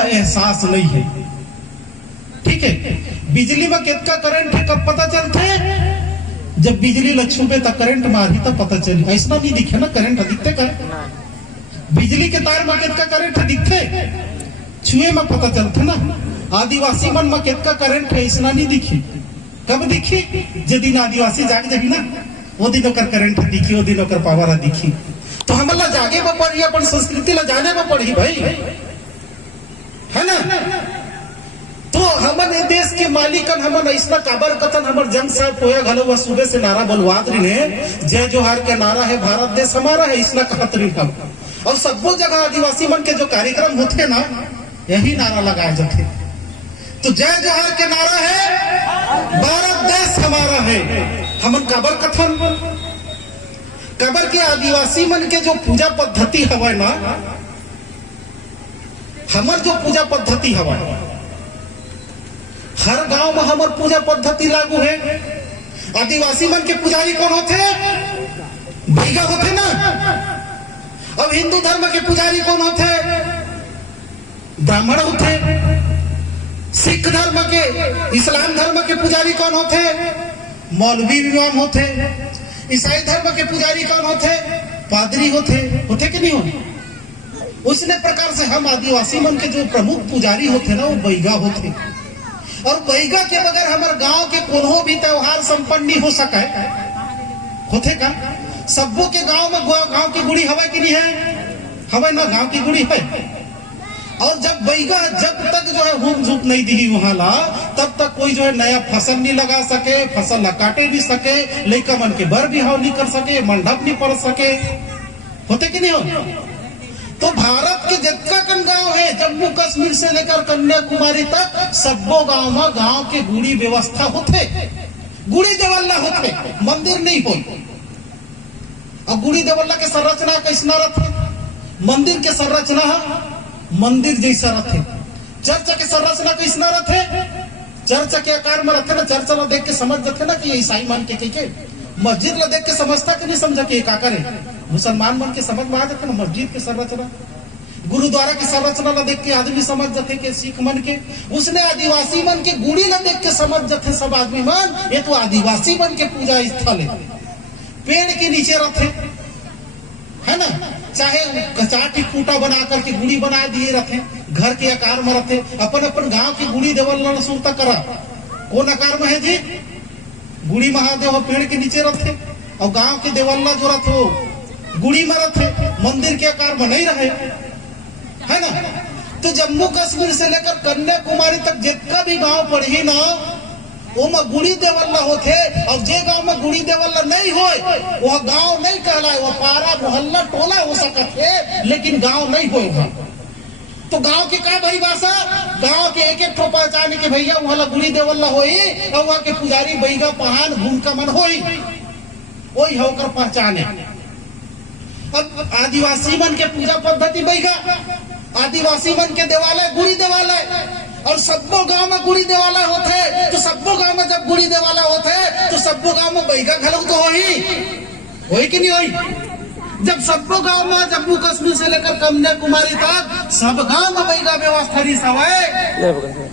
एहसास नहीं है। ठीक है, बिजली में कितना करंट है कब पता चलता है? जब बिजली लछुबे तक करंट मारी तब पता चली। ऐसा नहीं दिखे ना करंट दिखते का बिजली के तार में कितना करंट दिखते छुए में पता चलता ना। आदिवासी मन में कितना करंट है ऐसा नहीं दिखी। कब दिखी? जिस दिन आदिवासी जाग जागी ना वो दिन ओकर करंट दिखी, वो दिन ओकर पावर दिखी। तो हमला जागे में पड़ी, अपन संस्कृति ला जाने में पड़ी भाई, है ना। तो हमन देश के मालिकन हमन ऐसा काबर कथन हमर जंग साहब होया घलो वह सुबह से नारा बोलवात रही ने, जय जोहार के नारा है भारत देश हमारा है, इसना कहत रही हम। और सब जगह आदिवासी मन के जो कार्यक्रम होते ना यही नारा लगाए जाते। तो जय जोहार के नारा है भारत देश हमारा है। हमन काबर कथन काबर के आदिवासी मन के जो पूजा पद्धति हवा ना, हमर जो पूजा पद्धति हवा हर गांव में हमर पूजा पद्धति लागू है। आदिवासी मन के पुजारी कौन होते? भैया होते ना। अब हिंदू धर्म के पुजारी कौन होते? ब्राह्मण होते। सिख धर्म के, इस्लाम धर्म के पुजारी कौन होते? मौलवी इमाम होते। ईसाई धर्म के पुजारी कौन होते? पादरी होते। होते कि नहीं होते? उसी प्रकार से हम आदिवासी मन के जो प्रमुख पुजारी होते ना वो बैगा होते। और बैगा के बगैर हमारे गांव के कोनो भी त्योहार संपन्न नहीं हो सका है। होते का सबों के गांव में गांव की गुड़ी हवा की नहीं है, हवा ना गांव की गुड़ी है। और जब बैगा जब तक जो है हुक झुक नहीं दी वहां ला, तब तक कोई जो है नया फसल नहीं लगा सके, फसल ला काटे नहीं सके, लड़का मन के बर बिहाव नहीं कर सके, मंडप नहीं पड़ सके। होते कि नहीं हो? तो भारत के जितना कन गांव है जम्मू कश्मीर से लेकर कन्याकुमारी तक सबो गांव में गांव के गुड़ी व्यवस्था होते, गुड़ी देवल्ला होते, मंदिर नहीं हो। और गुड़ी देवल्ला के संरचना कैसना रहते? मंदिर के संरचना मंदिर जैसा रहते। चर्च के संरचना कैसना रहते? चर्च के आकार में रहते ना। चर्च ला देख के समझ जाते ना कि ये ईसाई मान के मस्जिद ला देख के समझता कि नहीं समझा कि का करे। मुसलमान मन के समझ में आ जाते ना मस्जिद की संरचना। गुरुद्वारा की संरचना ला देख के आदमी समझ जाते कि सिख मन के। उसने आदिवासी मन के गुड़ी ला देख के समझ जाते सब आदमी मन ये तो आदिवासी मन के पूजा स्थल है। पेड़ के नीचे रहते, है ना। चाहे चाटी खूटा बना करके गुड़ी बना दिए रहते, घर के आकार में रहते। अपन अपन गांव की गुड़ी देवल सुनता करा कौन आकार में है जी? गुड़ी महादेव पेड़ के नीचे रहते। और गांव के देवल्ला जो रहते हो गुड़ी में रहते, मंदिर के आकार में नहीं रहे, है ना। तो जम्मू कश्मीर से लेकर कन्याकुमारी तक जितना भी गांव पढ़ी ना वो में गुड़ी देवल्ला होते। और जे गांव में गुड़ी देवल्ला नहीं हो वह गांव नहीं कहलाए, वह पारा मोहल्ला टोला हो सकत है लेकिन गांव नहीं होगा। तो गांव के का भाई भाषा, गांव के एक एक ठो पहचाने के भैया वहां गुड़ी देवल्ला होई और वहां के पुजारी बैगा पहान भूमिका मन होई, वही होकर पहचाने। अब आदिवासी मन के पूजा पद्धति बैगा, आदिवासी मन के देवालय गुड़ी देवालय। और सबो गांव में गुड़ी देवालय होते। तो सबो गांव में जब गुड़ी देवालय होते तो सबो गांव में बैगा घलो तो होई कि नहीं होई? जब सबो गांव में जम्मू कश्मीर से लेकर कन्याकुमारी तक सब गांव में बैगा व्यवस्था नहीं सवाए,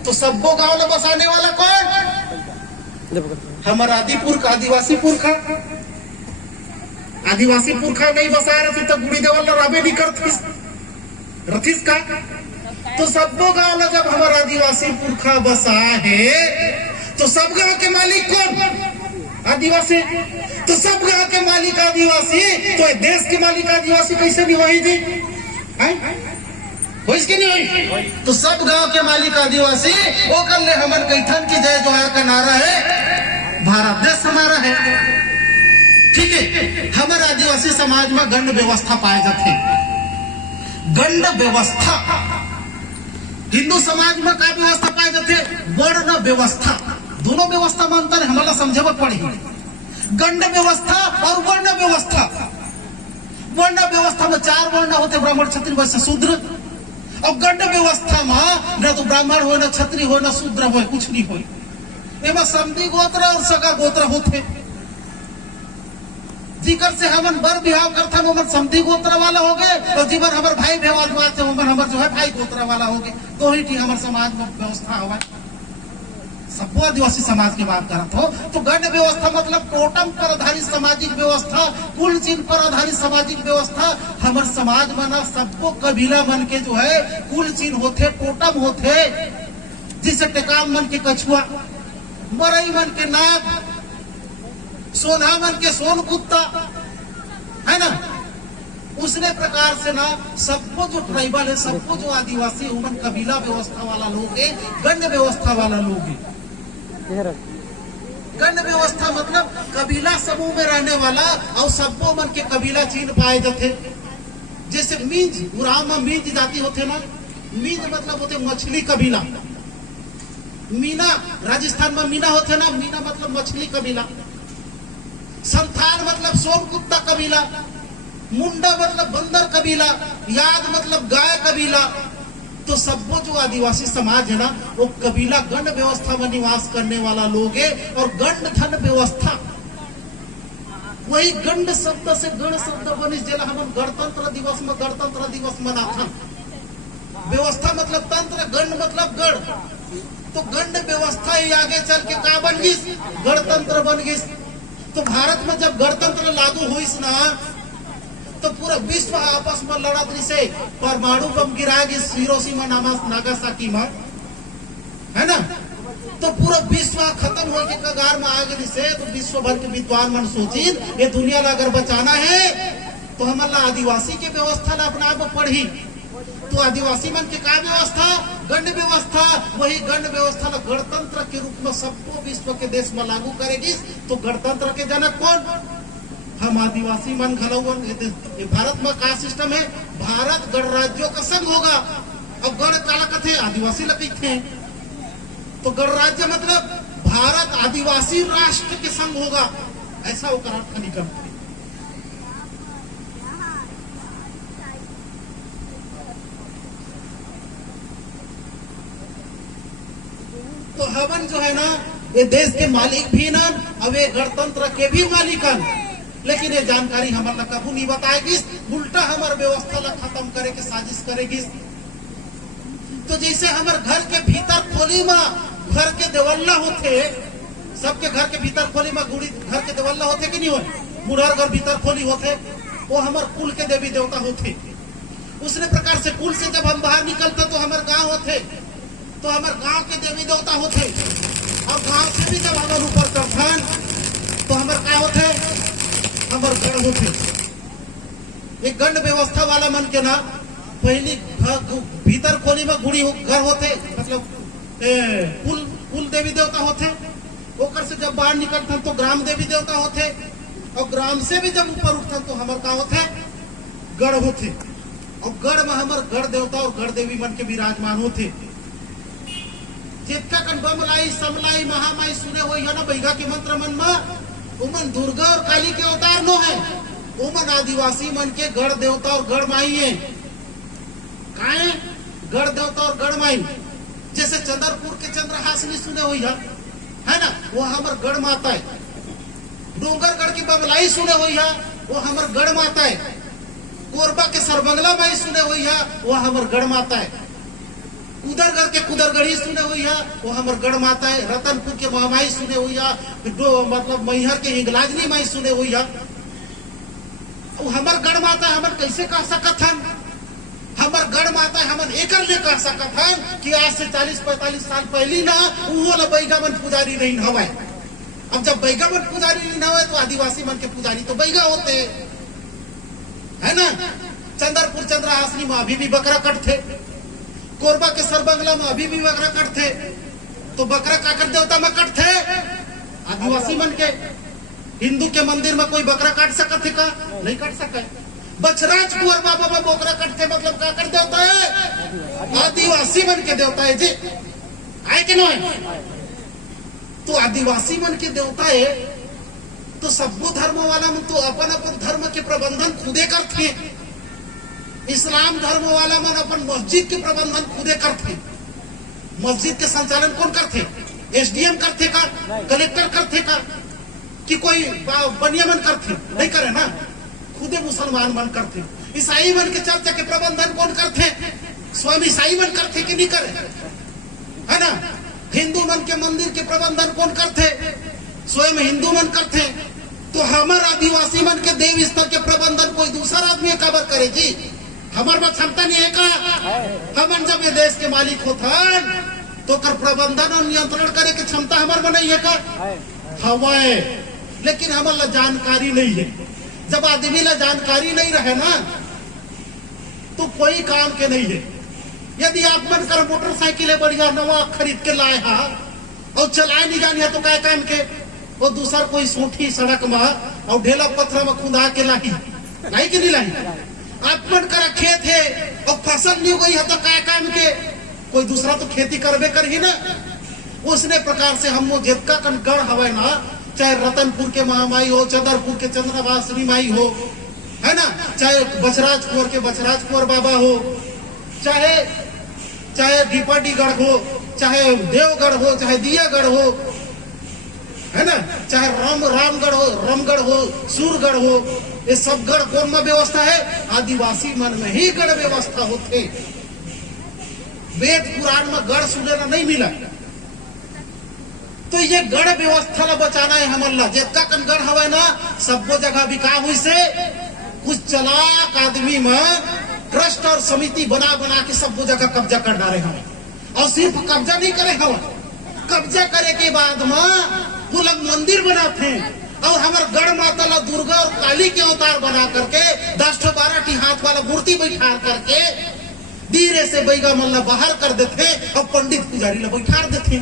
तो सबो गांव में बसाने वाला कौन? हमारा आदिपुर का आदिवासी पुरखा। आदिवासी पुरखा नहीं बसा रही तो गुड़ी देवल्ला राबे नहीं करती रथिस का। तो सबो गांव में जब हमारा आदिवासी पुरखा बसा है तो सब गांव के मालिक कौन? आदिवासी। तो सब गांव के मालिक आदिवासी, तो देश के मालिक आदिवासी कैसे नहीं हुई जी? हो इसके नहीं हुई? तो सब गांव के मालिक आदिवासी वो कर ले हमन कैथन की जय जोहार का नारा है भारत देश हमारा है। ठीक है, हमारे आदिवासी समाज में गंड व्यवस्था पाए जाते। गंड व्यवस्था हिंदू समाज में का व्यवस्था पाए जाते? वर्ण व्यवस्था। दोनों व्यवस्था में अंतर हमारा समझे पड़ी। गंड व्यवस्था और वर्ण व्यवस्था। वर्ण व्यवस्था में 4 वर्ण होते, ब्राह्मण क्षत्रिय वैश्य शूद्र। और गंड व्यवस्था में न तो ब्राह्मण हो, न क्षत्रिय हो, न शूद्र हो, कुछ नहीं हो। समधी गोत्र और सगा गोत्र होते। तिकर से हमन बर बिहाव करथन ओमन समधी गोत्र वाला हो गए और जीवन हमर भाई भेवाल से ओमन हमर जो है भाई गोत्र वाला हो गए। तो ही हमर समाज में व्यवस्था हवा सबो आदिवासी समाज की बात करत हो तो गण व्यवस्था मतलब टोटम पर आधारित सामाजिक व्यवस्था, कुल चिन्ह पर आधारित सामाजिक व्यवस्था। हमर समाज मना सबको कबीला मन के जो है कुल चिन्ह होते, टोटम होते, जिसे टेकाम मन के कछुआ, मरई मन के नाग, सोना मन के सोन कुत्ता, है ना। उसने प्रकार से ना सबको जो ट्राइबल है, सबको जो आदिवासी उमन कबीला व्यवस्था वाला लोग है, गण व्यवस्था वाला लोग है। गण व्यवस्था मतलब कबीला समूह में रहने वाला और सबको मन के कबीला चिन्ह पाए जाते। जैसे मीज, उराव में मीज जाति होते ना, मीज मतलब होते मछली कबीला। मीना राजस्थान में मीना होते ना, मीना मतलब मछली कबीला। संथाल मतलब सोन कुत्ता कबीला। मुंडा मतलब बंदर कबीला। याद मतलब गाय कबीला। तो सबको जो आदिवासी समाज है ना वो कबीला गण व्यवस्था में निवास करने वाला लोग है। और गण धन व्यवस्था वही गण शब्द से गण शब्द बनी, जेला हम गणतंत्र दिवस में गणतंत्र दिवस मनाथन। व्यवस्था मतलब तंत्र, गण मतलब गण। तो गण व्यवस्था ही आगे चल के का बन गई, गणतंत्र बन गई। तो भारत में जब गणतंत्र लागू हुई ना तो पूरा विश्व आपस में लड़त रही से, परमाणु बम गिरा गई हिरोशिमा नागासाकी में, है ना। तो पूरा विश्व खत्म हो के कगार में आ गई से। तो विश्व भर के विद्वान मन सोची ये दुनिया ला अगर बचाना है तो हमारा आदिवासी के व्यवस्था ला अपना आप पढ़ी। तो आदिवासी मन के का व्यवस्था, गण व्यवस्था। वही गण व्यवस्था ला गणतंत्र के रूप में सबको विश्व के देश में लागू करेगी। तो गणतंत्र के जनक कौन, हम आदिवासी मन घलौवन। भारत में का सिस्टम है, भारत गणराज्यों का संघ होगा। अब गण काला कथे आदिवासी लगते। तो गणराज्य मतलब भारत आदिवासी राष्ट्र के संघ होगा, ऐसा वो अर्थ निकल। तो हमन जो है ना ये देश के मालिक भी ना, अब ये गणतंत्र के भी मालिकन। लेकिन ये जानकारी हमारा कबू नहीं बताएगी, उल्टा हमारे व्यवस्था ला खत्म करे के साजिश करेगी। तो जैसे हमारे घर के भीतर खोली में घर के देवल्ला होते, सबके घर के भीतर खोली में गुड़ी घर के देवल्ला होते कि नहीं होते, बुढ़ार घर भीतर खोली होते, वो हमारे कुल के देवी देवता होते। उसने प्रकार से कुल से जब हम बाहर निकलते तो हमारे गांव होते, तो हमारे गांव के देवी देवता होते। और गांव से भी जब हमारे ऊपर चढ़न तो हमारे क्या होते, हमारे गण होते। एक गण व्यवस्था वाला मन के ना पहली भीतर खोली में गुड़ी घर होते, मतलब कुल देवी देवता होते। ओकर से जब बाहर निकलते तो ग्राम देवी देवता होते। और ग्राम से भी जब ऊपर उठते तो हमारे का होते, गढ़ होते। और गढ़ में हमारे गढ़ देवता और गढ़ देवी मन के विराजमान होते। जितना कन बमलाई समलाई महामाई सुने हो ना बैगा के मंत्र मन में, उमन दुर्गा और काली के अवतार नो है। उमन आदिवासी मन के गढ़ देवता और गढ़ माई है। काहे गढ़ देवता और गढ़ माई, जैसे चंद्रपुर के चंद्रहासिनी सुने हुई है ना, वो हमार गढ़ माता है। डोंगरगढ़ की बमलाई सुने हुई है, वो हमार गढ़ माता है। कोरबा के सरबंगला माई सुने हुई है, वो हमार गढ़ माता है। कुदरगढ़ के कुदरगढ़ी सुने हुई है, वो हमार गढ़ माता है। रतनपुर के महामाई सुने हुई है, मतलब मैहर के हिंगलाजनी माई सुने हुई है, वो हमार गढ़ माता है। हमन कैसे कह सकत हन हमार गढ़ माता है, हमन एकल ले कह सकत हन कि आज से 40-45 साल पहली ना वो ला बैगा मन पुजारी नहीं हवे। अब जब बैगा मन पुजारी नहीं हवे तो आदिवासी मन के पुजारी तो बैगा होते, है ना। चंद्रपुर चंद्रहासिनी में अभी भी बकरा कटते, कोरबा के सरबंगला में अभी भी बकरा कटते। तो बकरा काकर देवता में कटते आदिवासी मन के। हिंदू के मंदिर में कोई बकरा काट सकते का, नहीं काट सके। बछराज कुंवर बाबा में बकरा कटते, मतलब का कर देवता है, आदिवासी मन के देवता है जी, आए कि नहीं। तो आदिवासी मन के देवता है। तो सबको धर्म वाला मन तो अपन अपन धर्म के प्रबंधन खुदे करते। इस्लाम धर्म वाला मन अपन मस्जिद के प्रबंधन खुदे करते। मस्जिद के संचालन कौन करते, एसडीएम करते का, कलेक्टर करते का, कि कोई बनिया मन करते नहीं करे ना, खुदे मुसलमान मन करते। ईसाई मन के चर्चा के प्रबंधन कौन करते? स्वयं ईसाई मन करते कि नहीं करे, है ना। हिंदू मन के मंदिर के प्रबंधन कौन करते? स्वयं हिंदू मन करते। तो हमारे आदिवासी मन के देव स्थल के प्रबंधन कोई दूसरा आदमी काबर करे जी? हमारे पास क्षमता नहीं है का? हम जब ये देश के मालिक होथन तो कर प्रबंधन और नियंत्रण करे की क्षमता हमारे में नहीं है का? हवाए, लेकिन हमारा जानकारी नहीं है। जब आदमी ला जानकारी नहीं रहे ना तो कोई काम के नहीं है। यदि आप मन कर मोटरसाइकिल है बढ़िया नवा खरीद के लाए हा और चलाए नहीं जानी है तो क्या काम के? वो दूसर कोई सूठी सड़क में और ढेला पत्थर में खुदा के लाई नहीं कि नहीं लाई? आप मन कर खेत है और फसल नहीं गई है तो क्या काम के? कोई दूसरा तो खेती करबे कर ही ना। उसने प्रकार से हम जितना कन गढ़ हवे ना, चाहे रतनपुर के महामाई हो, चंद्रपुर के चंद्रवासिनी माई हो, है ना, चाहे बछराज कुंवर के बछराज कुंवर बाबा हो, चाहे दीपाडीगढ़ हो, चाहे देवगढ़ हो, चाहे दियागढ़ हो, है ना, चाहे रामगढ़ हो, रामगढ़ हो, सूरगढ़ हो, ये सब गढ़ कौन में व्यवस्था है? आदिवासी मन में ही गढ़ व्यवस्था होते। वेद पुराण में गढ़ सुनने नहीं मिला। तो ये गढ़ व्यवस्था ला बचाना है हमारा। जितना कन गढ़ हवे ना सबो जगह बिका हुई से कुछ चलाक आदमी में ट्रस्ट और समिति बना बना के सबो जगह कब्जा कर डाले हमें। और सिर्फ कब्जा नहीं करे हवा, कब्जा करे के बाद में वो लोग मंदिर बनाते हैं और हमारे गढ़ माता ला दुर्गा और काली के अवतार बना करके 10-12 हाथ वाला मूर्ति बैठा करके धीरे से बैगा मल्ला बाहर कर देते और पंडित पुजारी ला बैठा देते।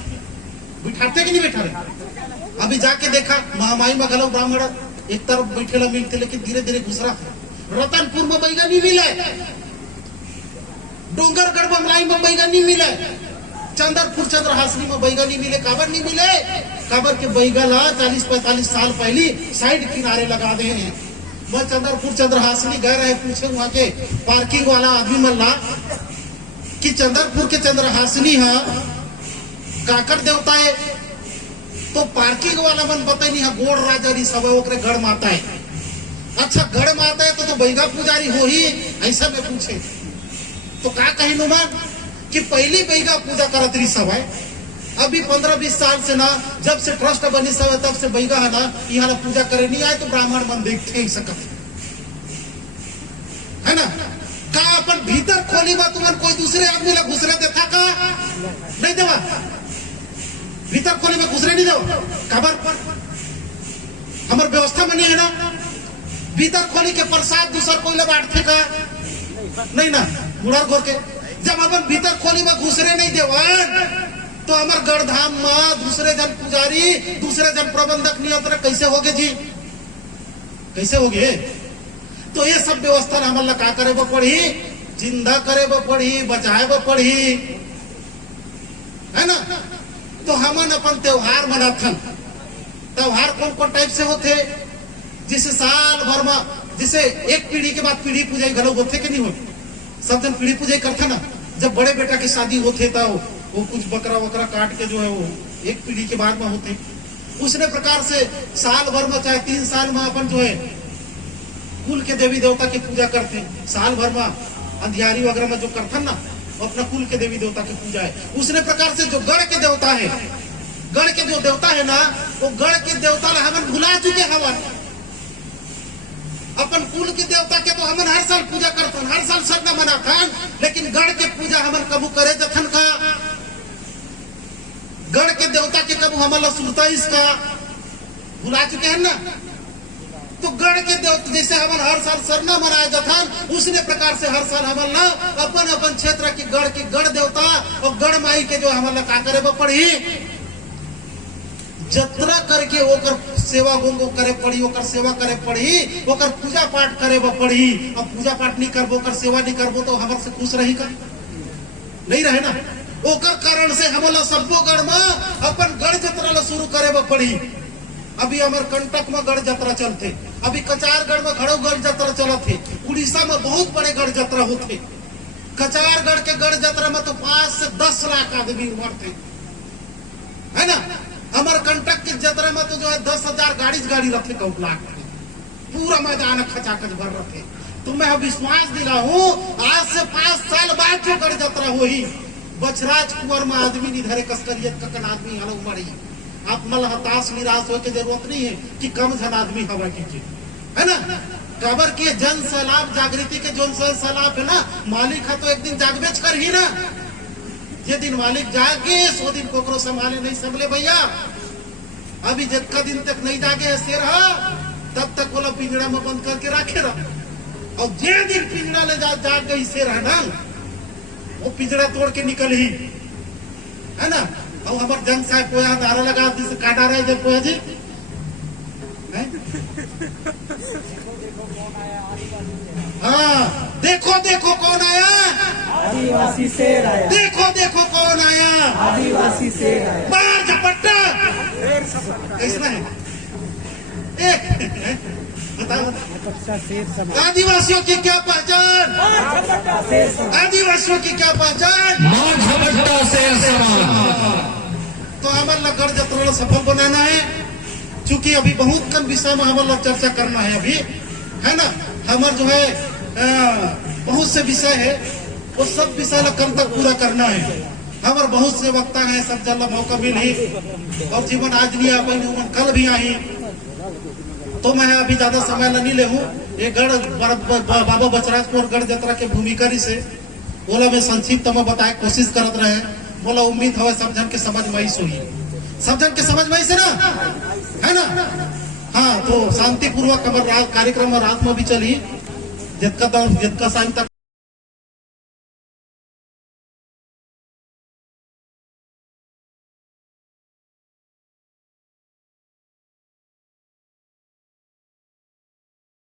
बैठाते कि नहीं बैठा? अभी जाके देखा महामाई में गलो ब्राह्मण एक तरफ बैठे ला मिलते, लेकिन धीरे धीरे दूसरा रतनपुर में बैगा नहीं मिला, डोंगरगढ़ बमलाई में बैगा नहीं मिला, चंद्रपुर चंद्रहासनी में बैगा नहीं मिले। काबर नहीं मिले? काबर के बैगा ला 40-45 साल पहले साइड किनारे लगा दे हैं। मैं चंद्रपुर चंद्रहासनी गए रहे, पूछे वहां के पार्किंग वाला आदमी मल्ला कि चंद्रपुर के चंद्रहासनी है काकर देवता है? तो पार्किंग वाला मन पता नहीं है गोड़ राजा सब ओकरे गढ़ माता है। अच्छा गढ़ माता है तो बैगा पुजारी हो ही, ऐसा में पूछे तो का कही नुमान कि पहली बैगा पूजा करत रही सब है। अभी 15-20 साल से ना जब से ट्रस्ट बनी सब है तब से बैगा है ना यहाँ पूजा करे नहीं आए तो ब्राह्मण मन देखते ही सकते, है ना। का अपन भीतर खोली बा तुमन कोई दूसरे आदमी ला घुसरे देता का? नहीं देवा, भीतर खोली में घुसरे नहीं दो। खबर हमार व्यवस्था बनी है ना, भीतर खोली के प्रसाद दूसरा कोई ला बांटते का? नहीं ना, मुड़र घोर के जब अपन भीतर खोली में घुसरे नहीं देवा तो हमारे गढ़धाम में दूसरे जन पुजारी, दूसरे जन प्रबंधक नियंत्रक कैसे होगे जी? कैसे होगे? तो ये सब व्यवस्था हमारा का करे वो पड़ी, जिंदा करे वो पड़ी, बचाए वो पड़ी, है ना। तो हमन अपन त्योहार मनाथन। त्योहार कौन कौन टाइप से होते? जिसे साल भर में, जिसे एक पीढ़ी के बाद पीढ़ी पूजाई गलो होते कि नहीं होते? सब जन पीढ़ी पूजाई करते ना। जब बड़े बेटा की शादी होते था वो कुछ बकरा वकरा काट के जो है वो एक पीढ़ी के बाद में होते। उसने प्रकार से साल भर में चाहे 3 साल में अपन जो है कुल के देवी देवता की पूजा करते। साल भर में अंधियारी वगैरह में जो करते ना वो अपना कुल के देवी देवता की पूजा है। उसने प्रकार से जो गढ़ के देवता है, गढ़ के जो देवता है ना वो गढ़ के देवता ला हमन भुला चुके हवन। अपन कुल के देवता के तो हमन हर साल पूजा करथन, हर साल सरना मनाथन, लेकिन गढ़ के पूजा हमन कबू करे जथन का? गढ़ के देवता के कबू हमन सुनता इसका भुला चुके हैं ना। तो गढ़ के देवता जैसे हमन हर साल सरना मनाए जथन, उसी प्रकार से हर साल हमन ला अपन अपन क्षेत्र के गढ़ देवता और गढ़ माई के जो हमन ला का करे पड़ी, जतरा करके ओकर सेवा गुंगो करे पड़ी, ओकर सेवा करे पड़ी, ओकर पूजा पाठ करे पड़ी। अब पूजा पाठ नहीं करबो, ओकर सेवा नहीं करबो तो हमर से खुश रही का? नहीं रहे ना। ओकर कारण से हमला सबो गढ़ में अपन गढ़ जतरा ला शुरू करे पड़ी। अभी हमार कंटक में गढ़ जतरा चलते, अभी कचारगढ़ में घड़ो गढ़ जतरा चलते, उड़ीसा में बहुत बड़े गढ़ जतरा होते। कचारगढ़ के गढ़ जतरा में तो 5 से 10 लाख आदमी उमड़ते, है ना। हमार कंटक के जतरा में तो जो है 10,000 गाड़ी रखे कौलाक पूरा मैदान खचाखच भर रखे। तो मैं विश्वास दिला हूँ आज से 5 साल बाद जो कर जतरा हुई बछराज कुंवर में आदमी निधरे कस्करियत ककन आदमी हल उमड़ी। आप मल हताश निराश हो के जरूरत नहीं है कि कम जन आदमी हवा कीजिए, है ना। खबर की जन सैलाब जागृति के जो सैलाब है ना, मालिक है तो एक दिन जागबेच कर ही ना। जे दिन मालिक जागे सो दिन कोकरो संभाले नहीं संभले भैया। अभी जितना दिन तक नहीं जागे शेर तब तक बोला पिंजड़ा में बंद करके रखे रहा। और जे दिन पिंजड़ा ले जाग गई शेर है ना, वो पिंजड़ा तोड़ के निकल ही, है ना। और हमारे जंग साहब पोया नारा लगा जिसे काटा रहे जब पोया जी हाँ, देखो देखो कौन आया, आदिवासी शेर आया। देखो देखो कौन आया, आदिवासी शेर आया। मार झपट्टा कैसा है बताओ। आदिवासियों की क्या पहचान, आदिवासियों की क्या पहचान, तो हमारे लगड़ जत्रा सफल बनाना है। चूंकि अभी बहुत कम विषय में हमारे चर्चा करना है अभी, है ना। हमारे जो है बहुत से विषय है, वो सब विषय कल तक पूरा करना है। हमारे बहुत से वक्ता है, सब जल मौका मिली और जीवन आज नहीं आ पाई, कल भी आई। तो मैं अभी ज्यादा समय नहीं ले हूँ। ये गढ़ बाबा बचराजपुर गढ़ जत्रा के भूमिका से बोला मैं संक्षिप्त में बताए कोशिश करत रहे। बोला उम्मीद है सब जन के समझ में ही सोई, सब जन के समझ में से ना, है ना। हाँ, तो शांति पूर्वक हमारे कार्यक्रम रात में भी चली जितना साल तक